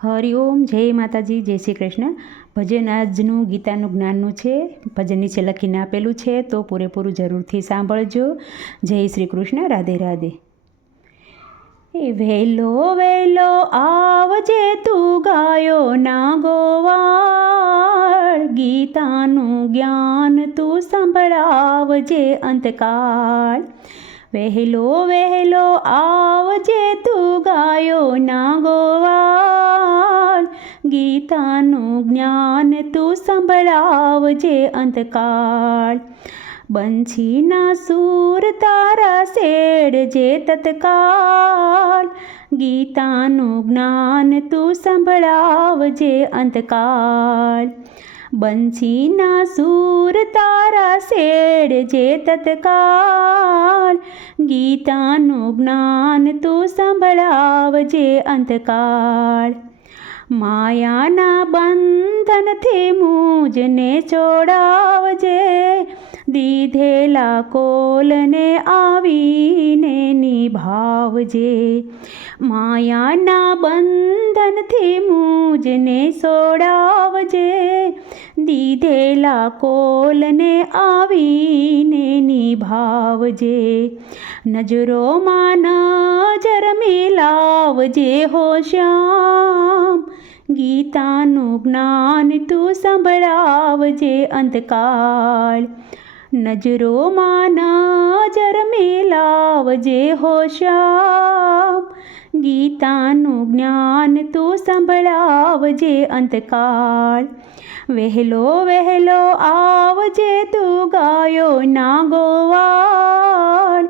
હરિઓમ, જય માતાજી, જય શ્રી કૃષ્ણ. ભજન આજનું ગીતાનું જ્ઞાનનું છે. ભજન નીચે લખીને આપેલું છે, તો પૂરેપૂરું જરૂરથી સાંભળજો. જય શ્રી કૃષ્ણ. રાધે રાધે. વહેલો વહેલો આવજે તું ગાયો ના ગોવાળ, ગીતાનું જ્ઞાન તું સંભળાવજે અંતકાળ. વહેલો વહેલો આવજે તું ગાયો ના ગોવાળ, ગીતાનું જ્ઞાન તું સંભળાવજે અંતકાળ. બંછીના સૂર તારા શેડજે તત્કાળ, ગીતાનું જ્ઞાન તું સંભળાવજે અંતકાળ. બંછીના સૂર તારા શેડજે તત્કાળ, ગીતાનું જ્ઞાન તું સંભળાવજે અંતકાળ. માયાના બંધનથી મૂજને છોડાવજે, દીધેલા કોલને આવીને નિભાવજે. માયાના બંધનથી મૂજને છોડાવજે, દીધેલા કોલને આવીને નિભાવજે. નજરોમાં નજર મિલાવજે હો શ્યામ, ગીતાનું જ્ઞાન તું સંભળાવજે અંતકાળ. નજરોમાં નજર મિલાવજે હો શ્યામ, ગીતાનું જ્ઞાન તું સંભળાવજે અંતકાળ. વહેલો વહેલો આવજે તું ગાયો ના ગોવાળ,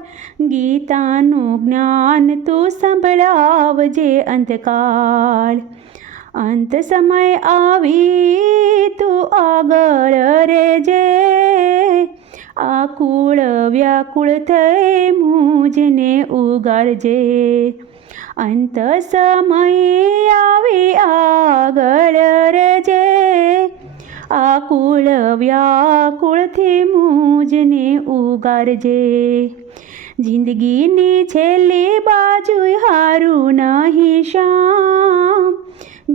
ગીતાનું જ્ઞાન તું સંભળાવજે અંતકાળ. અંત સમય આવી તું આગળ રેજે, આકુળ વ્યાકુળ થઈ મૂજને ઉગાડજે. અંત સમય આવી આગળ રેજે, આકુળ વ્યાકુળથી મૂજને ઉગાડજે. જિંદગીની છેલ્લી બાજુ હારું નહીં શ્યામ,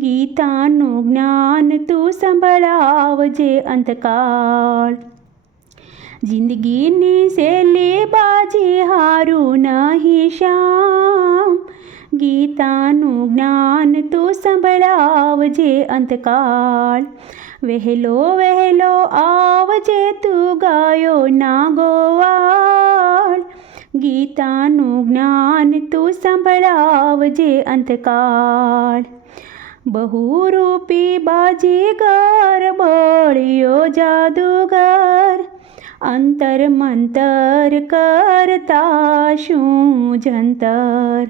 ગીતાનું જ્ઞાન તું સંભળાવજે અંતકાળ. જિંદગીની છેલ્લી બાજી હારું નહીં શ્યામ, ગીતાનું જ્ઞાન તું સંભળાવજે અંતકાળ. વહેલો વહેલો આવજે તું ગાયો ના ગોવાળ, ગીતાનું જ્ઞાન તું સંભળાવજે અંતકાળ. બહુરૂપી બાજીગર બળ્યો જાદુગર, અંતર મંતર કરતા શું જંતર.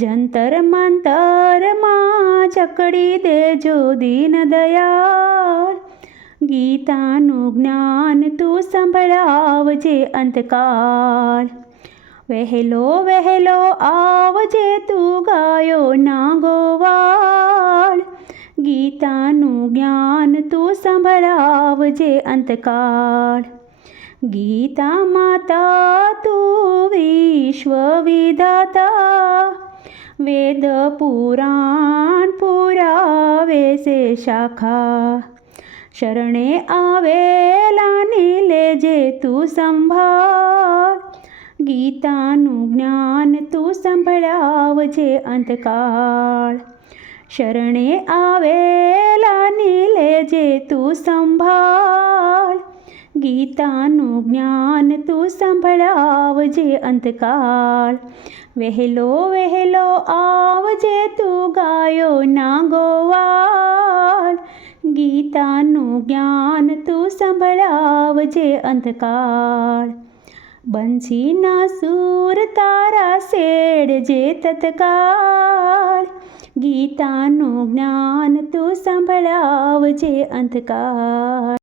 જંતર મંતરમાં જકડી દેજો દીન દયાળ, ગીતાનું જ્ઞાન તું સંભળાવજે અંતકાળ. વહેલો વહેલો આવજે તું ગાયો ના ગોવાળ, ગીતાનું જ્ઞાન તું સંભળાવજે અંતકાળ. ગીતા માતા તું વિશ્વ વિધાતા, વેદ પુરાણ પુરાવે છે શાખા. શરણે આવેલાની લેજે તું સંભાળ, ગીતાનું જ્ઞાન તું સંભળાવજે અંતકાળ. શરણે આવેલાની લેજે તું સંભાળ, ગીતાનું જ્ઞાન તું સંભળાવજે અંતકાળ. વહેલો વહેલો આવજે તું ગાયો ના ગોવાળ, ગીતાનું જ્ઞાન તું સંભળાવજે અંતકાળ. બંછીના સૂર તારા શેડજે તત્કાળ, ગીતાનું જ્ઞાન તું સંભળાવજે અંતકાળ.